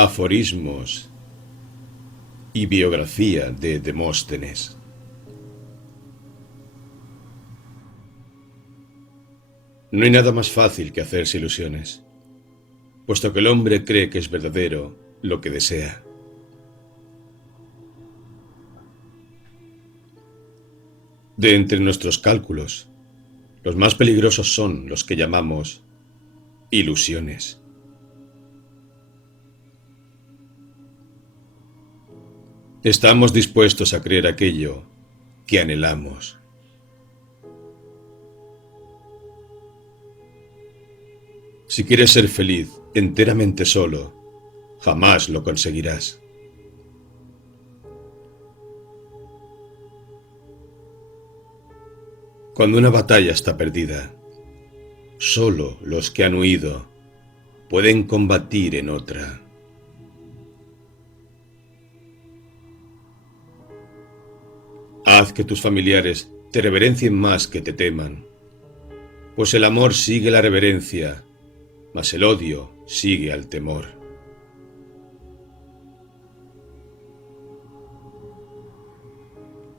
Aforismos y biografía de Demóstenes. No hay nada más fácil que hacerse ilusiones, puesto que el hombre cree que es verdadero lo que desea. De entre nuestros cálculos, los más peligrosos son los que llamamos ilusiones. Estamos dispuestos a creer aquello que anhelamos. Si quieres ser feliz enteramente solo, jamás lo conseguirás. Cuando una batalla está perdida, solo los que han huido pueden combatir en otra. Haz que tus familiares te reverencien más que te teman, pues el amor sigue la reverencia, mas el odio sigue al temor.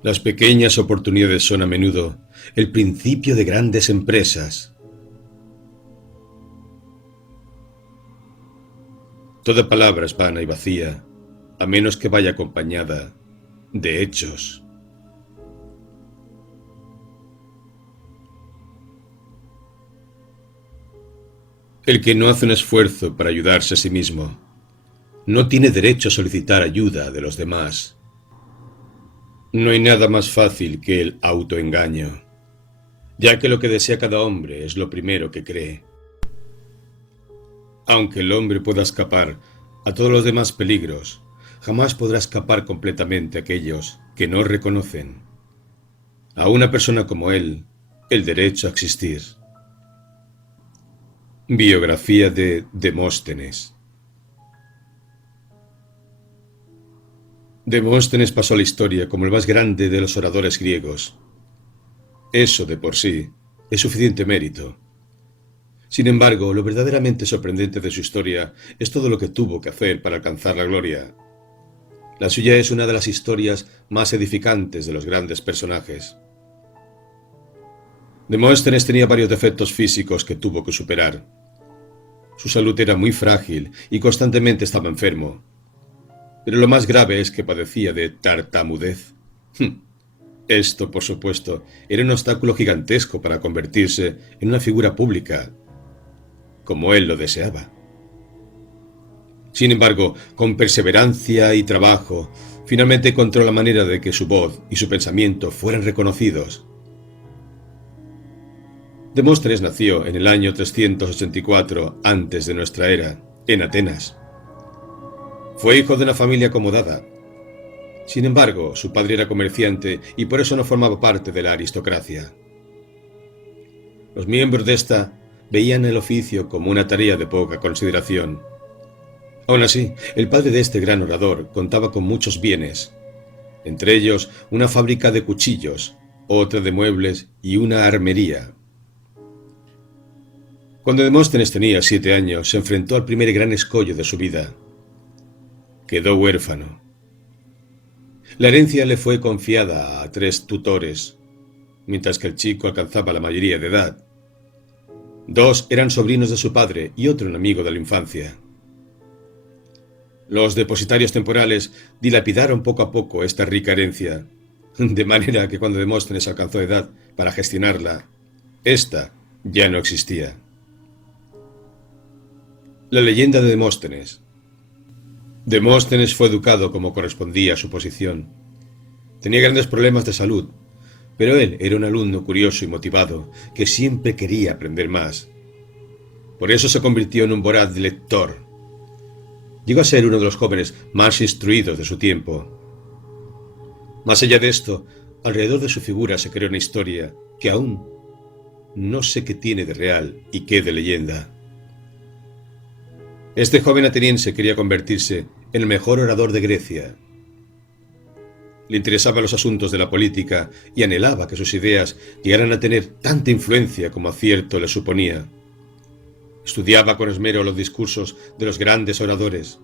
Las pequeñas oportunidades son a menudo el principio de grandes empresas. Toda palabra es vana y vacía, a menos que vaya acompañada de hechos. El que no hace un esfuerzo para ayudarse a sí mismo, no tiene derecho a solicitar ayuda de los demás. No hay nada más fácil que el autoengaño, ya que lo que desea cada hombre es lo primero que cree. Aunque el hombre pueda escapar a todos los demás peligros, jamás podrá escapar completamente a aquellos que no reconocen a una persona como él el derecho a existir. Biografía de Demóstenes. Demóstenes pasó a la historia como el más grande de los oradores griegos. Eso de por sí es suficiente mérito. Sin embargo, lo verdaderamente sorprendente de su historia es todo lo que tuvo que hacer para alcanzar la gloria. La suya es una de las historias más edificantes de los grandes personajes. Demóstenes tenía varios defectos físicos que tuvo que superar. Su salud era muy frágil y constantemente estaba enfermo. Pero lo más grave es que padecía de tartamudez. Esto, por supuesto, era un obstáculo gigantesco para convertirse en una figura pública, como él lo deseaba. Sin embargo, con perseverancia y trabajo, finalmente encontró la manera de que su voz y su pensamiento fueran reconocidos. Demóstenes nació en el año 384 antes de nuestra era, en Atenas. Fue hijo de una familia acomodada. Sin embargo, su padre era comerciante y por eso no formaba parte de la aristocracia. Los miembros de esta veían el oficio como una tarea de poca consideración. Aún así, el padre de este gran orador contaba con muchos bienes, entre ellos una fábrica de cuchillos, otra de muebles y una armería. Cuando Demóstenes tenía 7 años, se enfrentó al primer gran escollo de su vida. Quedó huérfano. La herencia le fue confiada a 3 tutores, mientras que el chico alcanzaba la mayoría de edad. 2 eran sobrinos de su padre y otro un amigo de la infancia. Los depositarios temporales dilapidaron poco a poco esta rica herencia, de manera que cuando Demóstenes alcanzó edad para gestionarla, esta ya no existía. La leyenda de Demóstenes. Demóstenes fue educado como correspondía a su posición. Tenía grandes problemas de salud, pero él era un alumno curioso y motivado que siempre quería aprender más. Por eso se convirtió en un voraz lector. Llegó a ser uno de los jóvenes más instruidos de su tiempo. Más allá de esto, alrededor de su figura se creó una historia que aún no sé qué tiene de real y qué de leyenda. Este joven ateniense quería convertirse en el mejor orador de Grecia. Le interesaban los asuntos de la política y anhelaba que sus ideas llegaran a tener tanta influencia como acierto le suponía. Estudiaba con esmero los discursos de los grandes oradores.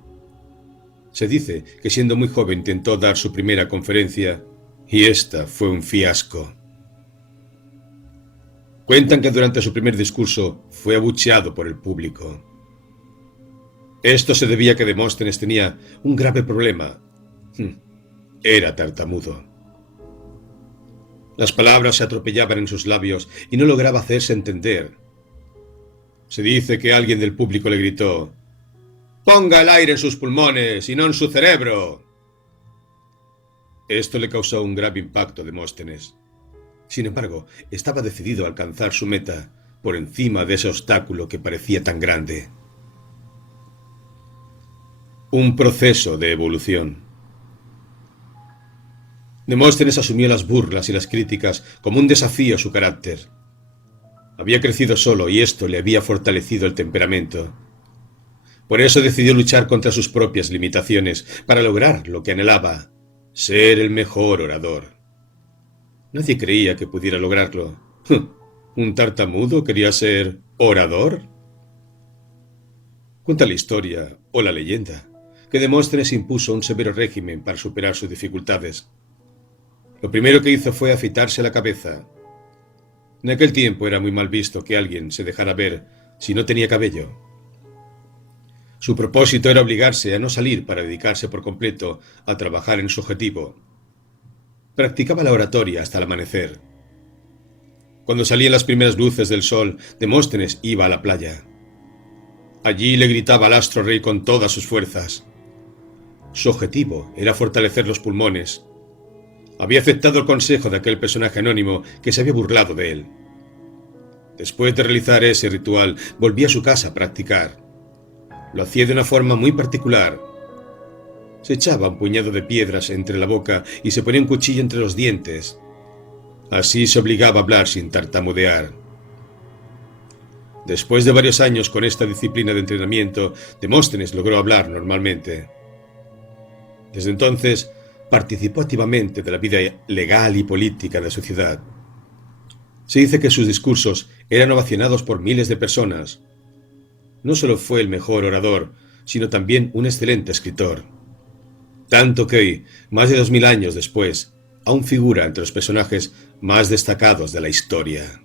Se dice que siendo muy joven intentó dar su primera conferencia y esta fue un fiasco. Cuentan que durante su primer discurso fue abucheado por el público. Esto se debía a que Demóstenes tenía un grave problema. Era tartamudo. Las palabras se atropellaban en sus labios y no lograba hacerse entender. Se dice que alguien del público le gritó: «¡Ponga el aire en sus pulmones y no en su cerebro!». Esto le causó un grave impacto a Demóstenes. Sin embargo, estaba decidido a alcanzar su meta por encima de ese obstáculo que parecía tan grande. Un proceso de evolución. Demóstenes asumió las burlas y las críticas como un desafío a su carácter. Había crecido solo y esto le había fortalecido el temperamento. Por eso decidió luchar contra sus propias limitaciones para lograr lo que anhelaba: ser el mejor orador. Nadie creía que pudiera lograrlo. ¿Un tartamudo quería ser orador? Cuenta la historia, o la leyenda, que Demóstenes impuso un severo régimen para superar sus dificultades. Lo primero que hizo fue afeitarse la cabeza. En aquel tiempo era muy mal visto que alguien se dejara ver si no tenía cabello. Su propósito era obligarse a no salir para dedicarse por completo a trabajar en su objetivo. Practicaba la oratoria hasta el amanecer. Cuando salían las primeras luces del sol, Demóstenes iba a la playa. Allí le gritaba al astro rey con todas sus fuerzas. Su objetivo era fortalecer los pulmones. Había aceptado el consejo de aquel personaje anónimo que se había burlado de él. Después de realizar ese ritual, volvía a su casa a practicar. Lo hacía de una forma muy particular. Se echaba un puñado de piedras entre la boca y se ponía un cuchillo entre los dientes. Así se obligaba a hablar sin tartamudear. Después de varios años con esta disciplina de entrenamiento, Demóstenes logró hablar normalmente. Desde entonces, participó activamente de la vida legal y política de su ciudad. Se dice que sus discursos eran ovacionados por miles de personas. No solo fue el mejor orador, sino también un excelente escritor. Tanto que hoy, más de 2000 años después, aún figura entre los personajes más destacados de la historia.